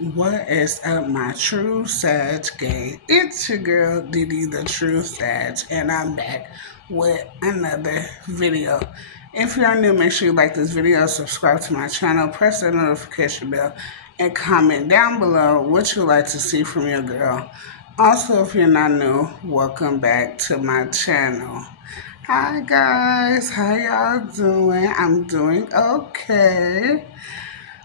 What is up, my true Sag gang? It's your girl Didi the True Sag, and I'm back with another video. If you're new, make sure you like this video, subscribe to my channel, press the notification bell, and comment down below what you'd like to see from your girl. Also, if you're not new, welcome back to my channel. Hi guys, how y'all doing? I'm doing okay.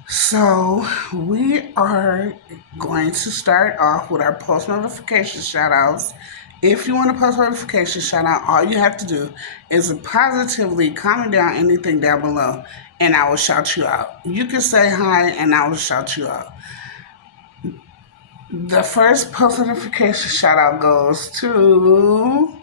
So, we are going to start off with our post notification shout outs. If you want a post notification shout out, all you have to do is positively comment down anything down below and I will shout you out. You can say hi and I will shout you out. The first post notification shout out goes to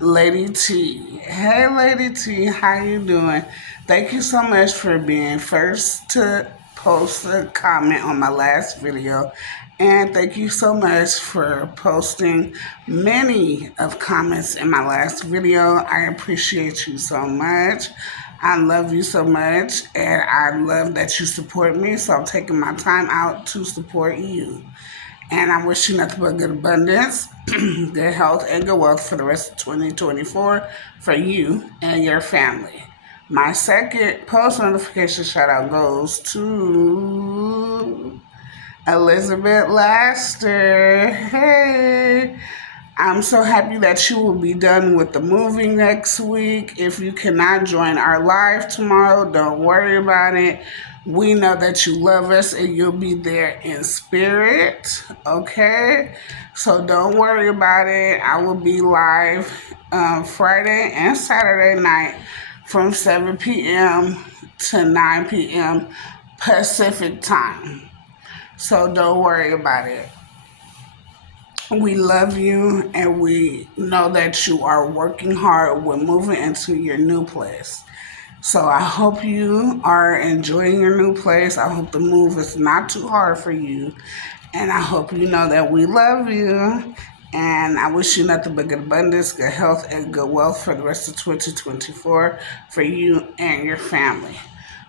Lady T. Hey Lady T, how you doing? Thank you so much for being first to post a comment on my last video. And thank you so much for posting many of comments in my last video. I appreciate you so much. I love you so much and I love that you support me. So I'm taking my time out to support you. And I wish you nothing but good abundance, good health, and good wealth for the rest of 2024 for you and your family. My second post notification shout out goes to Elizabeth Laster. Hey, I'm so happy that you will be done with the movie next week. If you cannot join our live tomorrow, don't worry about it. We know that you love us and you'll be there in spirit, okay? So don't worry about it. I will be live Friday and Saturday night from 7 p.m. to 9 p.m. Pacific time. So don't worry about it. We love you and we know that you are working hard with moving into your new place. So I hope you are enjoying your new place. I hope the move is not too hard for you. And I hope you know that we love you. And I wish you nothing but good abundance, good health, and good wealth for the rest of 2024 for you and your family.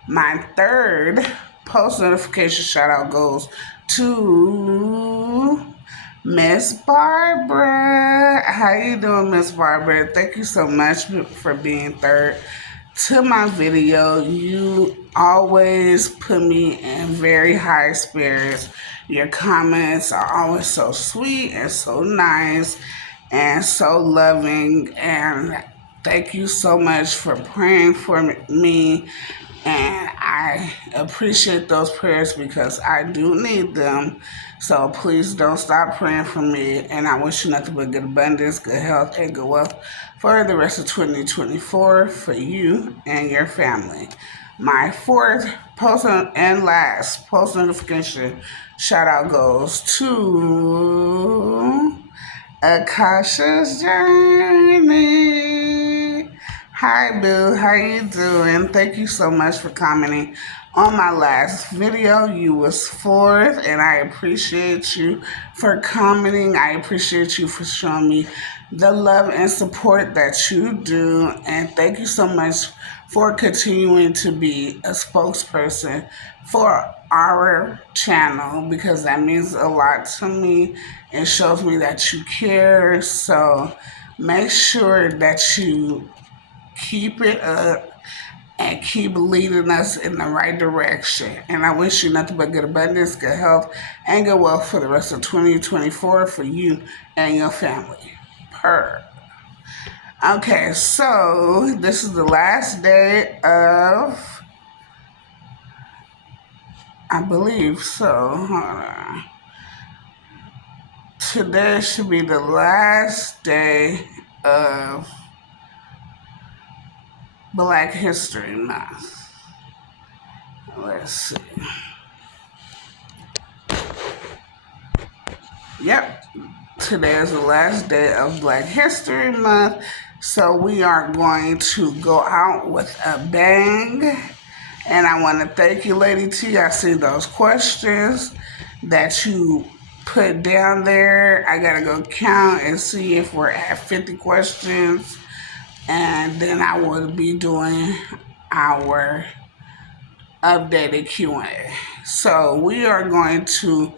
My third post notification shout out goes to Miss Barbara. How you doing, Miss Barbara? Thank you so much for being third to my video. You always put me in very high spirits. Your comments are always so sweet and so nice and so loving. And thank you so much for praying for me. And I appreciate those prayers because I do need them. So please don't stop praying for me. And I wish you nothing but good abundance, good health, and good wealth for the rest of 2024 for you and your family. My fourth post and last post notification shout out goes to Akasha's Journey. Hi Boo, how you doing? Thank you so much for commenting on my last video. You was fourth and I appreciate you for commenting. I appreciate you for showing me the love and support that you do. And thank you so much for continuing to be a spokesperson for our channel because that means a lot to me. It shows me that you care. So make sure that you keep it up and keep leading us in the right direction. And I wish you nothing but good abundance, good health, and good wealth for the rest of 2024 for you and your family. Purr. Okay, so this is the last day of, I believe so. Hold on. Today should be the last day of Black History Month. Let's see. Yep, today is the last day of Black History Month, so we are going to go out with a bang. And I want to thank you, Lady T. I see those questions that you put down there. I got to go count and see if we're at 50 questions. And then I will be doing our updated Q&A. So we are going to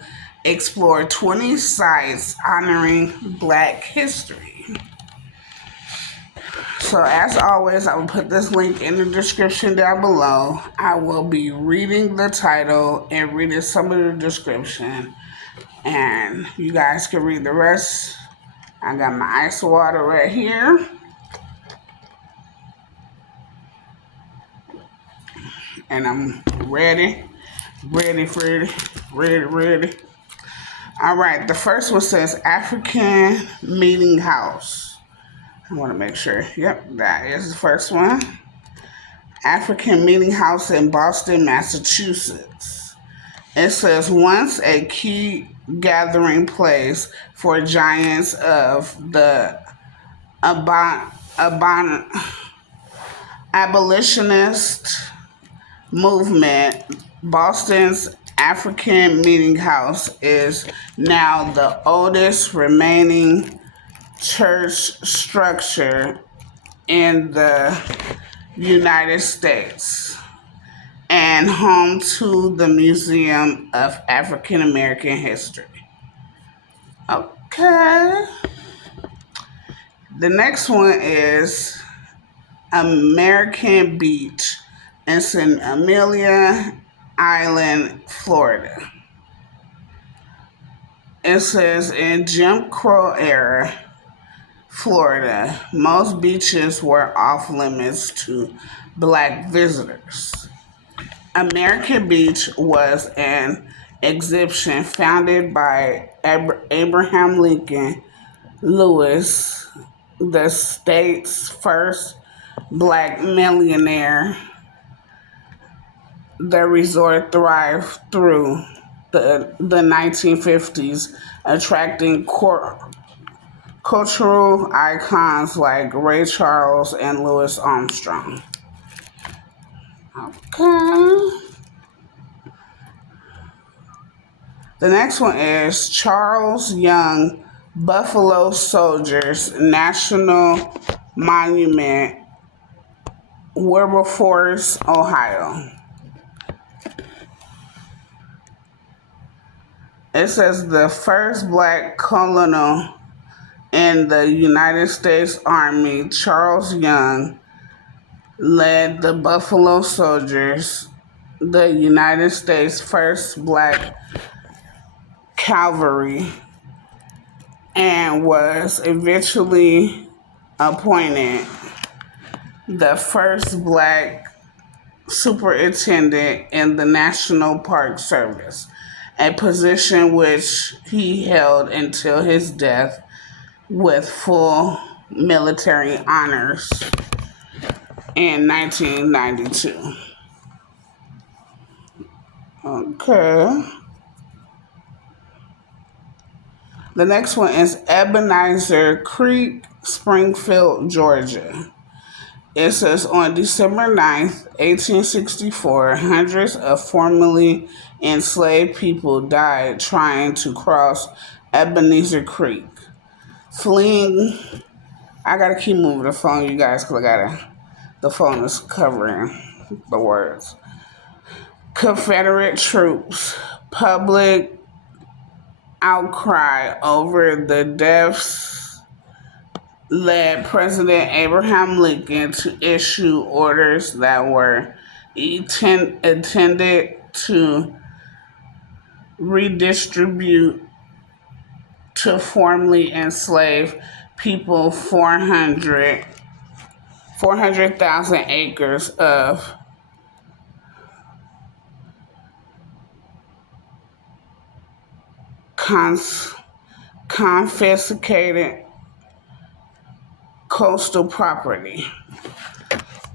explore 20 sites honoring Black history. So as always, I will put this link in the description down below. I will be reading the title and reading some of the description, and you guys can read the rest. I got my ice water right here. And I'm ready. All right, the first one says African Meeting House. I want to make sure. Yep, that is the first one. African Meeting House in Boston, Massachusetts. It says once a key gathering place for giants of the abolitionist movement, Boston's African Meeting House is now the oldest remaining church structure in the United States and home to the Museum of African American History. Okay. The next one is American Beach. It's in Amelia Island, Florida. It says in Jim Crow era, Florida, most beaches were off limits to Black visitors. American Beach was an exhibition founded by Abraham Lincoln Lewis, the state's first Black millionaire. The resort thrived through the 1950s, attracting cultural icons like Ray Charles and Louis Armstrong. Okay. The next one is Charles Young Buffalo Soldiers National Monument, Wilberforce, Ohio. It says the first Black colonel in the United States Army, Charles Young, led the Buffalo Soldiers, the United States' first Black cavalry, and was eventually appointed the first Black superintendent in the National Park Service, a position which he held until his death with full military honors in 1992. Okay. The next one is Ebenezer Creek, Springfield, Georgia. It says on December 9th, 1864, hundreds of formerly enslaved people died trying to cross Ebenezer Creek. Fleeing, I gotta keep moving the phone, you guys, because the phone is covering the words. Confederate troops, public outcry over the deaths led President Abraham Lincoln to issue orders that were intended to redistribute to formerly enslaved people 400,000 acres of confiscated coastal property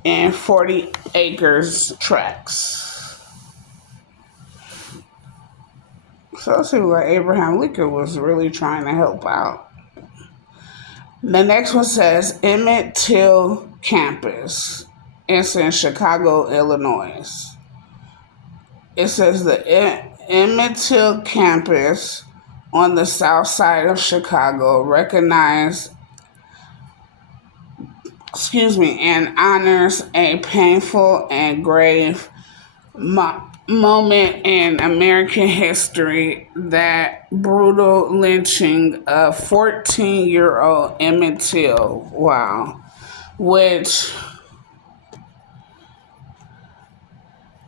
and 40 acres tracts. So it seems like Abraham Lincoln was really trying to help out. The next one says Emmett Till Campus. It's in Chicago, Illinois. It says the Emmett Till Campus on the south side of Chicago and honors a painful and grave moment in American history, that brutal lynching of 14-year-old Emmett Till, wow, which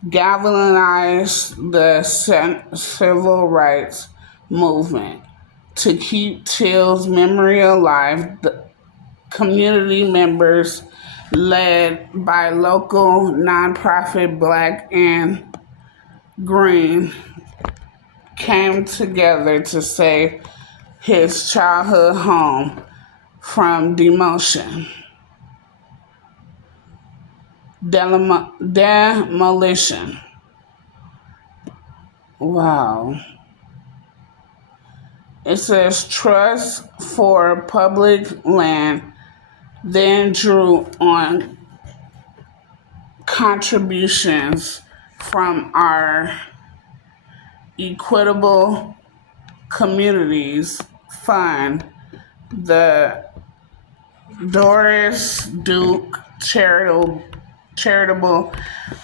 galvanized the civil rights movement. To keep Till's memory alive, the community members, led by local nonprofit Black and Green, came together to save his childhood home from demolition. Wow. It says trust for public land then drew on contributions from our Equitable Communities Fund, the Doris Duke Charitable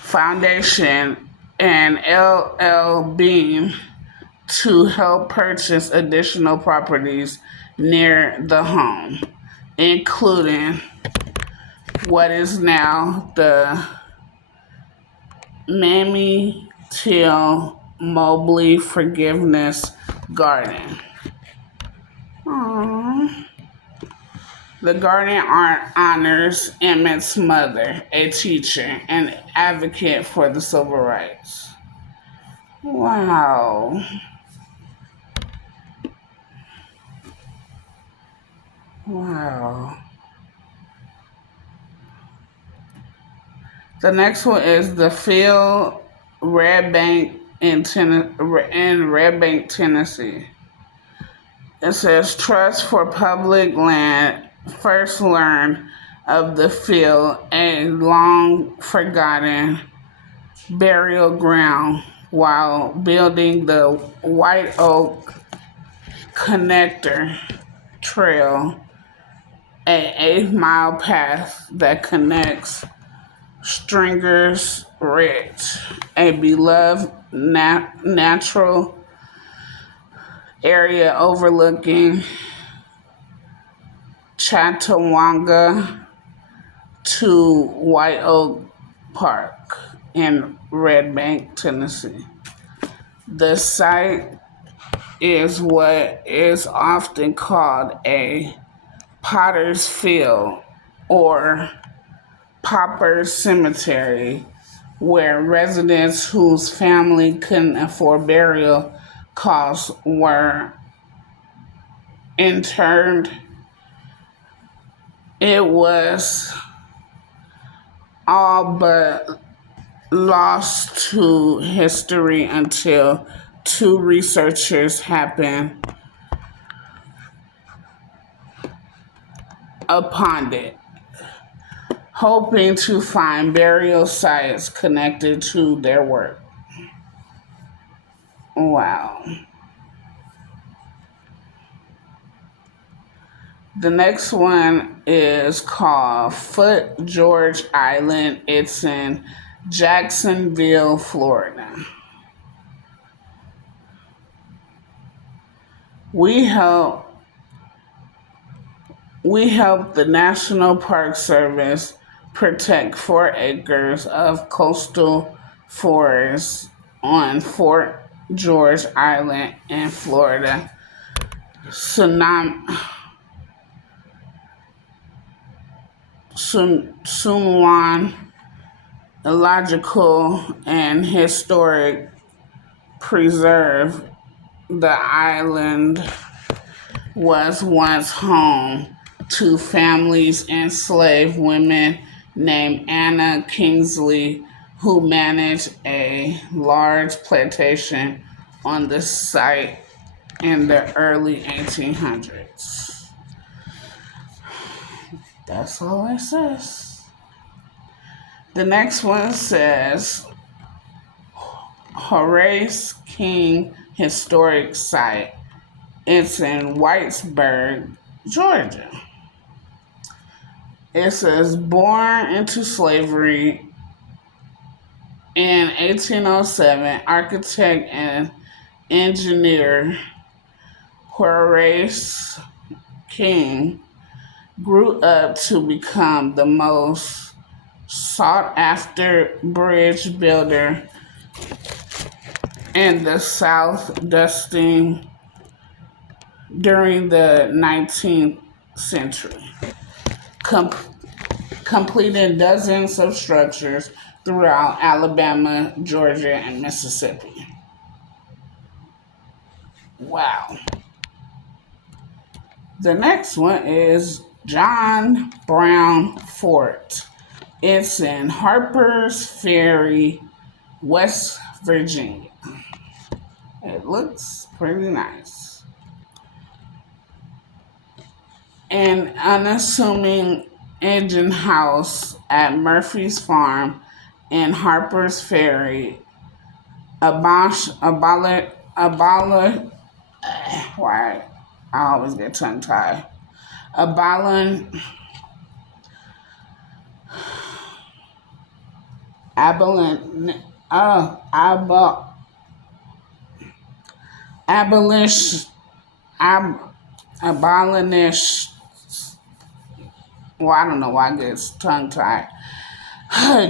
Foundation, and LL Bean to help purchase additional properties near the home, including what is now the Mamie Till Mobley Forgiveness Garden. Aww. The garden honors Emmett's mother, a teacher and advocate for the civil rights. Wow. Wow. The next one is the Field Red Bank in Red Bank, Tennessee. It says trust for public land first learned of the field, a long forgotten burial ground, while building the White Oak Connector Trail, an 8-mile path that connects Stringer's Ridge, a beloved natural area overlooking Chattanooga, to White Oak Park in Red Bank, Tennessee. The site is what is often called a potter's field or pauper cemetery, where residents whose family couldn't afford burial costs were interned. It was all but lost to history until two researchers happened upon it, hoping to find burial sites connected to their work. Wow. The next one is called Fort George Island. It's in Jacksonville, Florida. We help the National Park Service protect 4 acres of coastal forest on Fort George Island in Florida. Sunwan Ecological and Historic Preserve. The island was once home to families enslaved women named Anna Kingsley, who managed a large plantation on the site in the early 1800s. That's all it says. The next one says Horace King Historic Site. It's in Whitesburg, Georgia. It says born into slavery In 1807, architect and engineer Horace King grew up to become the most sought after bridge builder in the South Dusting during the 19th century, com- completing dozens of structures throughout Alabama, Georgia, and Mississippi. Wow. The next one is John Brown Fort. It's in Harper's Ferry, West Virginia. It looks pretty nice. An unassuming engine house at Murphy's Farm in Harper's Ferry, abolish, why I always get tongue tied. Abalin, abalin, ab, abolish, ab, abolish, well, I don't know why I get tongue tied.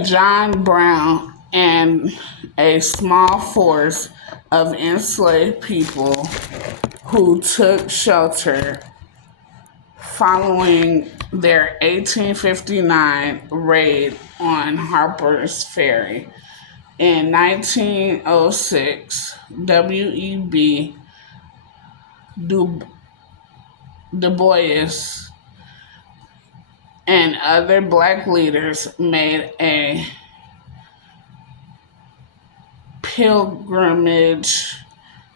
John Brown and a small force of enslaved people who took shelter following their 1859 raid on Harper's Ferry. In 1906, W.E.B. Du, Du Bois and other black leaders made a pilgrimage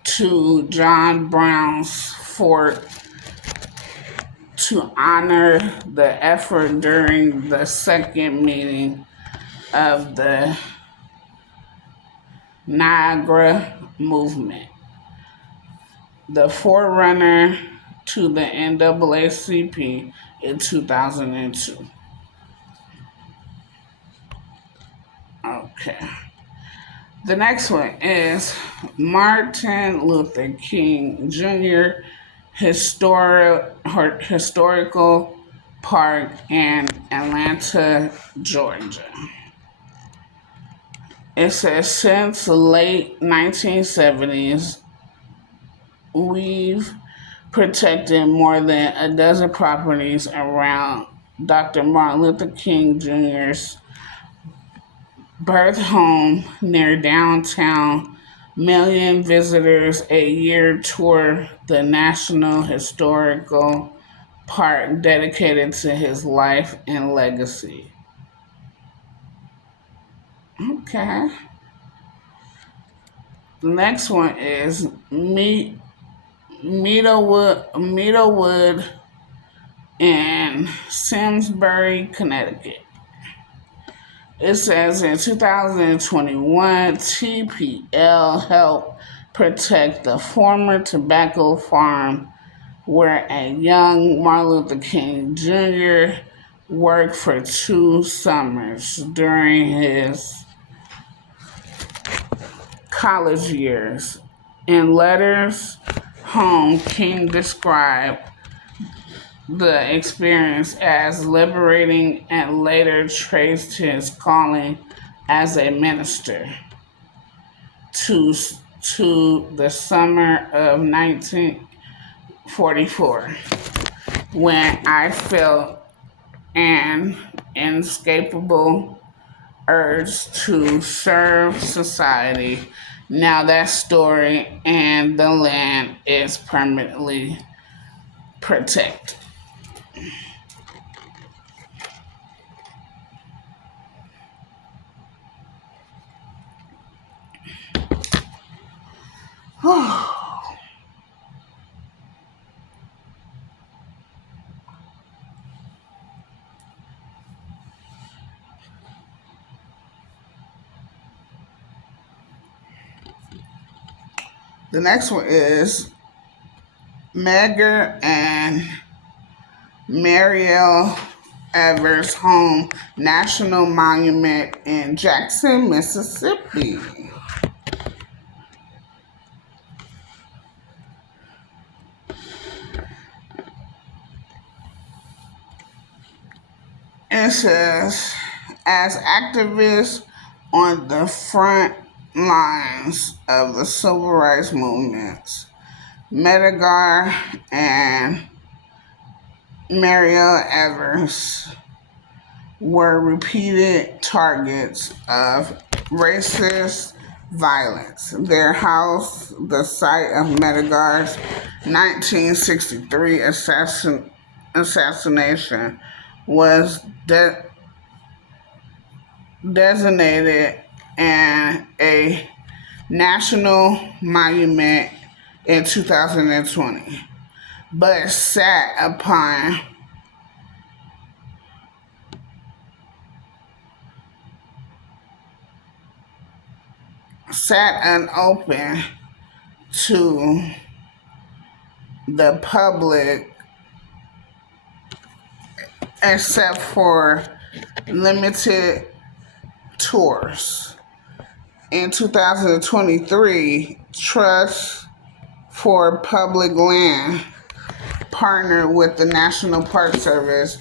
to John Brown's fort to honor the effort during the second meeting of the Niagara movement, the forerunner to the NAACP in 2002. Okay. The next one is Martin Luther King Jr. Historical Park in Atlanta, Georgia. It says since the late 1970s, we've protected more than a dozen properties around Dr. Martin Luther King Jr.'s birth home near downtown. Million visitors a year tour the National Historical Park dedicated to his life and legacy. Okay. The next one is Meadowood in Simsbury, Connecticut. It says in 2021, TPL helped protect the former tobacco farm where a young Martin Luther King Jr. worked for 2 summers during his college years. In letters home, King described the experience as liberating and later traced his calling as a minister to, to the summer of 1944 when I felt an inescapable urge to serve society. Now that story and the land is permanently protected. The next one is Medgar and Mariel Evers Home National Monument in Jackson, Mississippi. It says, as activists on the front lines of the civil rights movements, Medgar and Mariel Evers were repeated targets of racist violence. Their house, the site of Medgar's 1963 assassination, was designated a national monument in 2020, but sat unopened to the public except for limited tours. In 2023, Trust for Public Land partnered with the National Park Service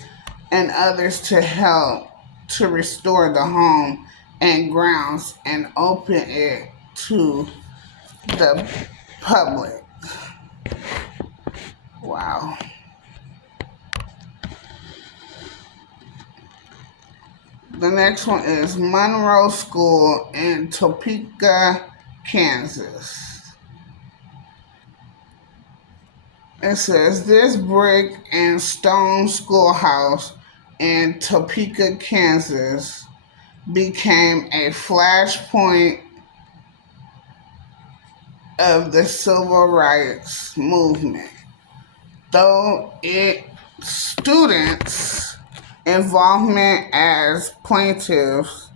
and others to help to restore the home and grounds and open it to the public. Wow. The next one is Monroe School in Topeka, Kansas. It says this brick and stone schoolhouse in Topeka, Kansas became a flashpoint of the civil rights movement, though its students' involvement as plaintiffs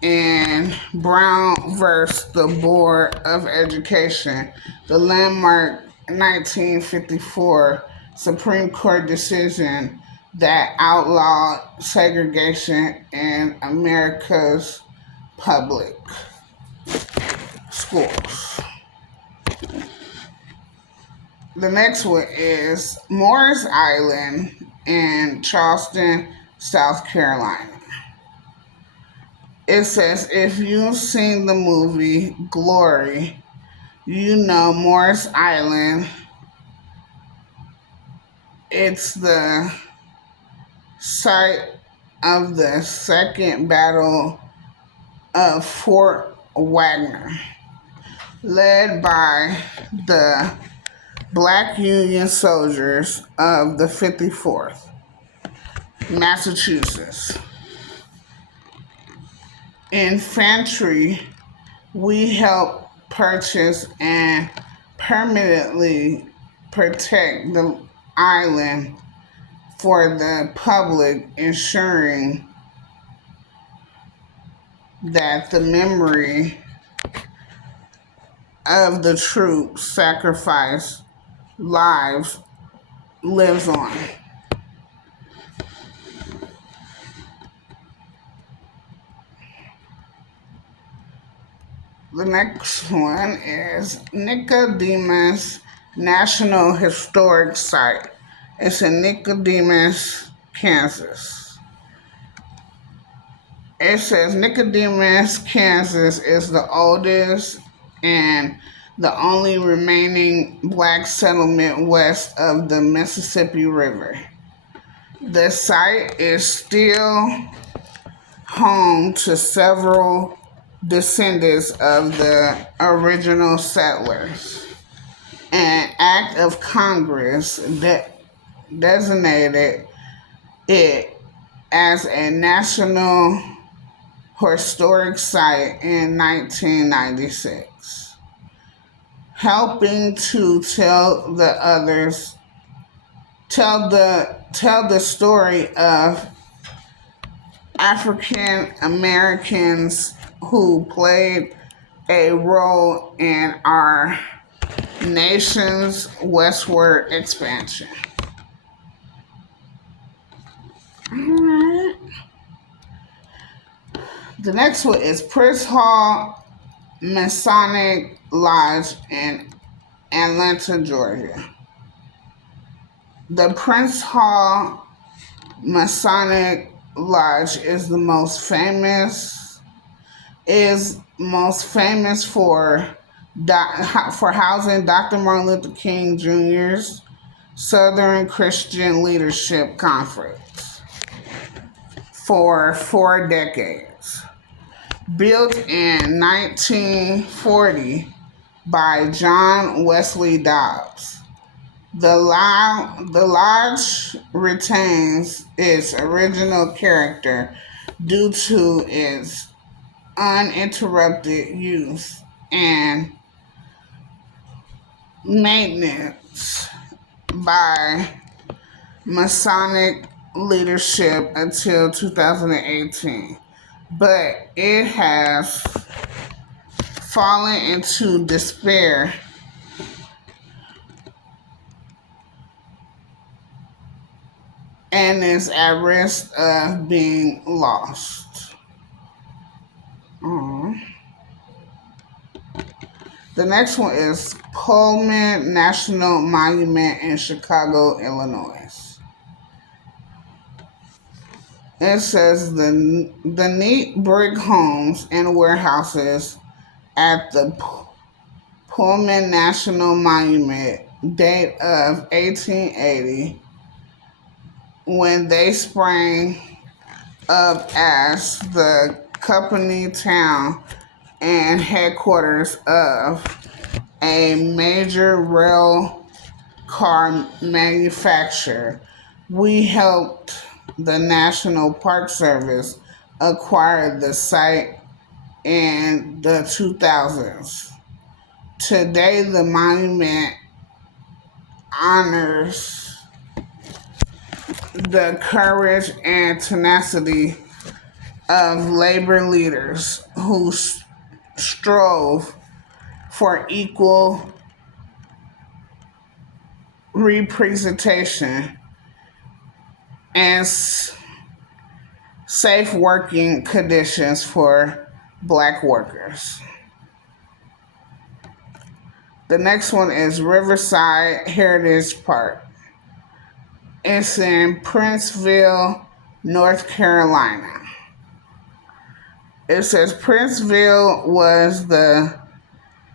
in Brown versus the Board of Education, the landmark 1954 Supreme Court decision that outlawed segregation in America's public schools. The next one is Morris Island in Charleston, South Carolina. It says, if you've seen the movie Glory, you know Morris Island. It's the site of the Second Battle of Fort Wagner, led by the Black Union soldiers of the 54th, Massachusetts Infantry. We helped purchase and permanently protect the island for the public, ensuring that the memory of the troops' sacrifice lives lives on. The next one is Nicodemus National Historic Site. It's in Nicodemus, Kansas. It says Nicodemus, Kansas is the oldest and the only remaining black settlement west of the Mississippi River. The site is still home to several descendants of the original settlers. An act of Congress designated it as a national historic site in 1996, helping to tell the story of African Americans who played a role in our nation's westward expansion. Alright. The next one is Prince Hall Masonic Lodge in Atlanta, Georgia. The Prince Hall Masonic Lodge is most famous for housing Dr. Martin Luther King Jr.'s Southern Christian Leadership Conference for 4 decades. Built in 1940 by John Wesley Dobbs, the lodge retains its original character due to its uninterrupted use and maintenance by Masonic leadership until 2018, but it has fallen into despair and is at risk of being lost. Mm. The next one is Pullman National Monument in Chicago, Illinois. It says the neat brick homes and warehouses at the Pullman National Monument date of 1880 when they sprang up as the company town and headquarters of a major rail car manufacturer. We helped the National Park Service acquire the site in the 2000s. Today, the monument honors the courage and tenacity of labor leaders who strove for equal representation and safe working conditions for black workers. The next one is Riverside Heritage Park. It's in Princeville, North Carolina. It says Princeville was the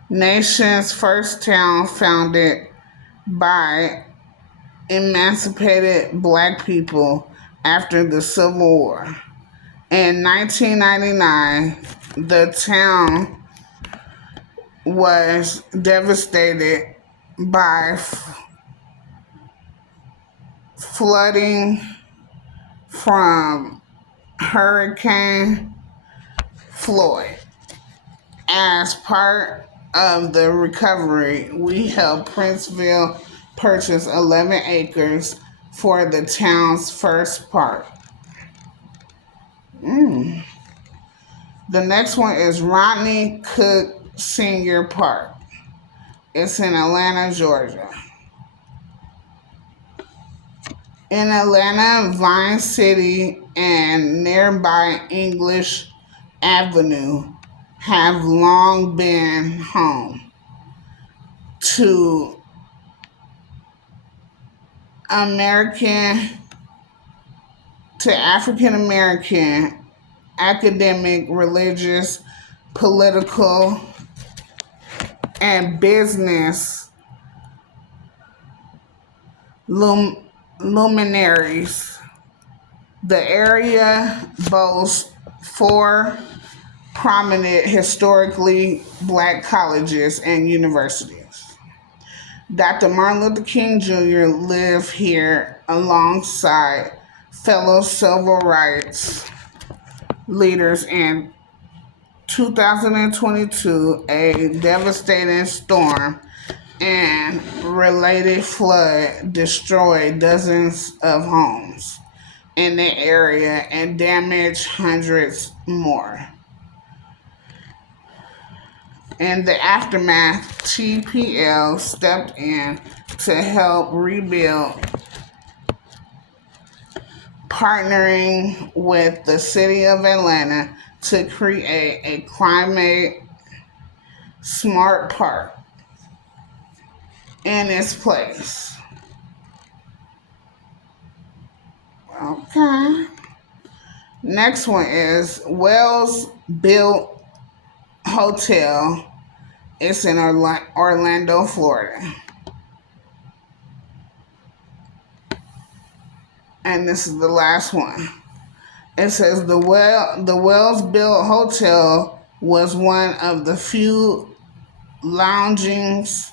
nation's first town founded by emancipated black people after the Civil War. In 1999, the town was devastated by flooding from Hurricane Floyd. As part of the recovery, we helped Princeville purchase 11 acres for the town's first park. The next one is Rodney Cook Senior Park. It's in Atlanta, Georgia. In Atlanta, Vine City and nearby English Avenue have long been home to American African American academic, religious, political, and business luminaries. The area boasts 4 prominent historically black colleges and universities. Dr. Martin Luther King Jr. lived here alongside fellow civil rights leaders. In 2022, a devastating storm and related flood destroyed dozens of homes in the area and damaged hundreds more. In the aftermath, TPL stepped in to help rebuild partnering with the city of Atlanta to create a climate smart park in its place. Okay. Next one is Wells Built Hotel. It's in Orlando, Florida. And this is the last one. It says the Wells Built Hotel was one of the few loungings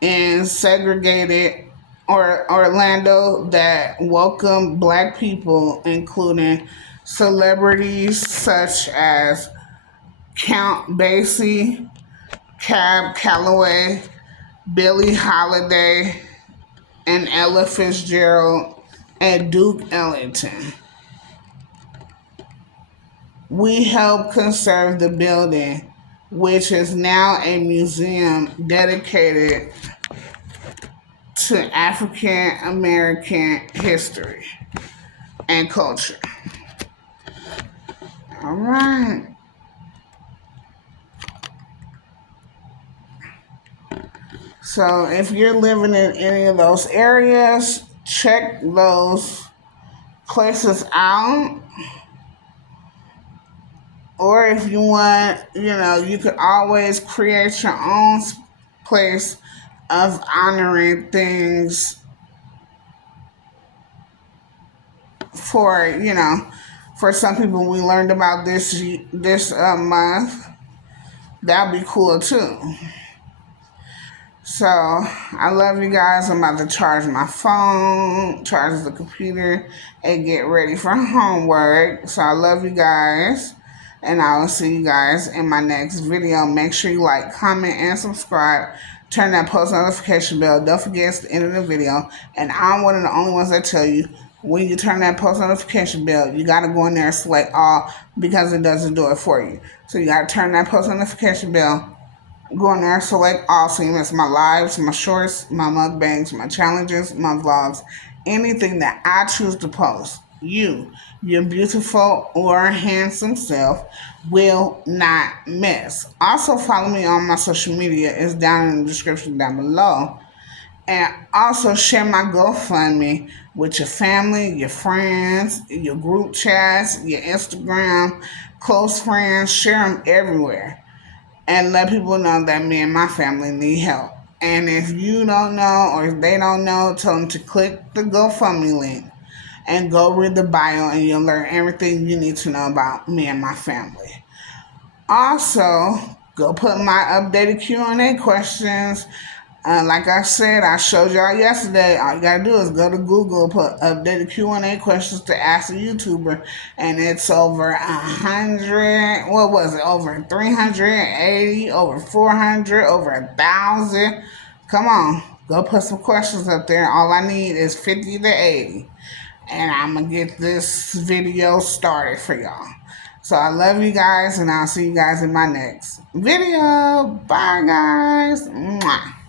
in segregated Orlando that welcomed black people, including celebrities such as Count Basie, Cab Calloway, Billie Holiday, and Ella Fitzgerald, and Duke Ellington. We helped conserve the building, which is now a museum dedicated to African American history and culture. All right. So if you're living in any of those areas, check those places out. Or if you want, you could always create your own place of honoring things for, for some people we learned about this month. That'd be cool too. So I love you guys. I'm about to charge my phone, charge the computer, and get ready for homework. So I love you guys. And I will see you guys in my next video. Make sure you like, comment, and subscribe. Turn that post notification bell. Don't forget it's the end of the video. And I'm one of the only ones that tell you when you turn that post notification bell, you got to go in there and select all because it doesn't do it for you. So you got to turn that post notification bell. Go in there, select all so you miss my lives, my shorts, my mukbangs, my challenges, my vlogs, anything that I choose to post. Your beautiful or handsome self, will not miss. Also, follow me on my social media. It's down in the description down below. And also share my GoFundMe with your family, your friends, your group chats, your Instagram, close friends. Share them everywhere. And let people know that me and my family need help. And if you don't know or if they don't know, tell them to click the GoFundMe link and go read the bio and you'll learn everything you need to know about me and my family. Also, go put my updated Q&A questions. Like I said, I showed y'all yesterday. All you gotta do is go to Google, put updated Q&A questions to ask a YouTuber, and it's over 100. What was it? Over 380, over 400, over 1,000. Come on, go put some questions up there. All I need is 50 to 80, and I'm gonna get this video started for y'all. So I love you guys, and I'll see you guys in my next video. Bye, guys. Mwah.